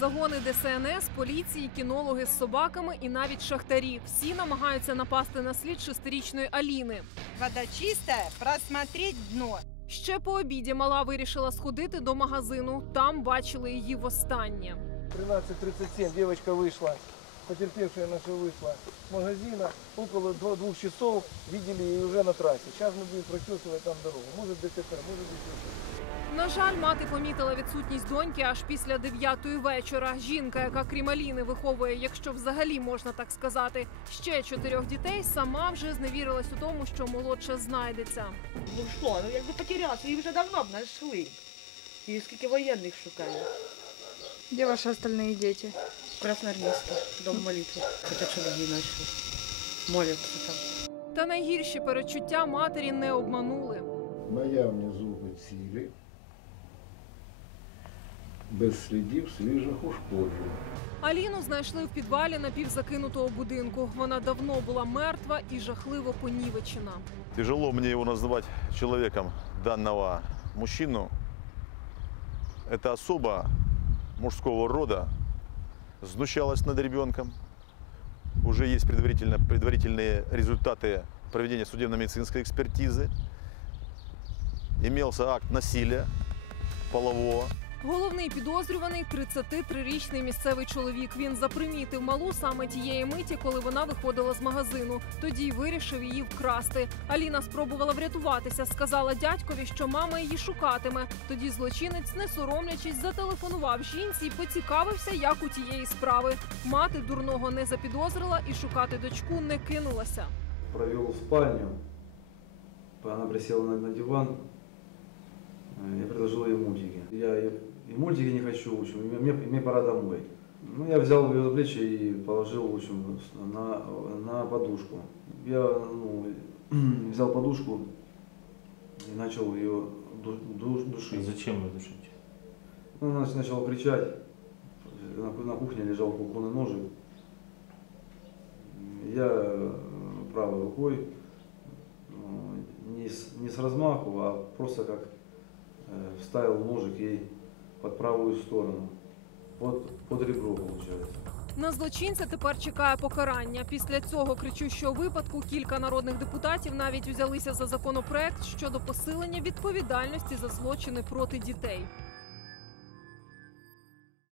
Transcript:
Загони ДСНС, поліції, кінологи з собаками і навіть шахтарі. Всі намагаються напасти на слід шестирічної Аліни. Вода чиста, просмотреть дно. Ще по обіді мала вирішила сходити до магазину. Там бачили її востаннє. 13.37 дівчинка вышла, потерпевшая наша вышла с магазина. Около двух, двух часов видели ее уже на трассе. Сейчас мы будем прочесывать там дорогу. Может ДТП, может ДТП. На жаль, мати помітила відсутність доньки аж після дев'ятої вечора. Жінка, яка крім Аліни виховує, якщо взагалі можна так сказати, ще чотирьох дітей, сама вже зневірилась у тому, що молодша знайдеться. Ну що, ну якби потерявся, їх вже давно б знайшли. І скільки воєнних шукали. Где ваши остальные дети? Красноармійська, дом молитви. Хочуть, щоб її знайшли. Моляться там. Та найгірші перечуття матері не обманули. Наявні зуби цілі, без слідів свіжих ушкоджень. Аліну знайшли в підвалі напівзакинутого будинку. Вона давно була мертва і жахливо понівечена. Тяжело мне его называть человеком данного мужчину. Это особа мужского рода знущалась над ребенком. Уже есть предварительно, предварительные результаты проведения судебно-медицинской экспертизы. Имелся акт насилия полового. Головний підозрюваний 33-річний місцевий чоловік. Він запримітив малу саме тієї миті, коли вона виходила з магазину. Тоді вирішив її вкрасти. Аліна спробувала врятуватися. Сказала дядькові, що мама її шукатиме. Тоді злочинець, не соромлячись, зателефонував жінці і поцікавився, як у тієї справи. Мати дурного не запідозрила і шукати дочку не кинулася. провел в спальню. Она присела на, диван. Э, Я предложил ей мультики. Я и, и мультики не хочу, в общем, мне, мне пора домой. Ну, я взял ее за плечи и положил, в общем, на, на подушку. Я ну, взял подушку и начал ее ду- ду- душить. Зачем ее душить? Ну, она начала кричать. На, на кухне лежал кухонный ножик. Я э, правой рукой, ну, не с, не с размаху, а просто как э, вставил ножик ей под правую сторону, под, под ребро получается. На злочинця тепер чекає покарання. Після цього кричущого випадку кілька народних депутатів навіть узялися за законопроект щодо посилення відповідальності за злочини проти дітей.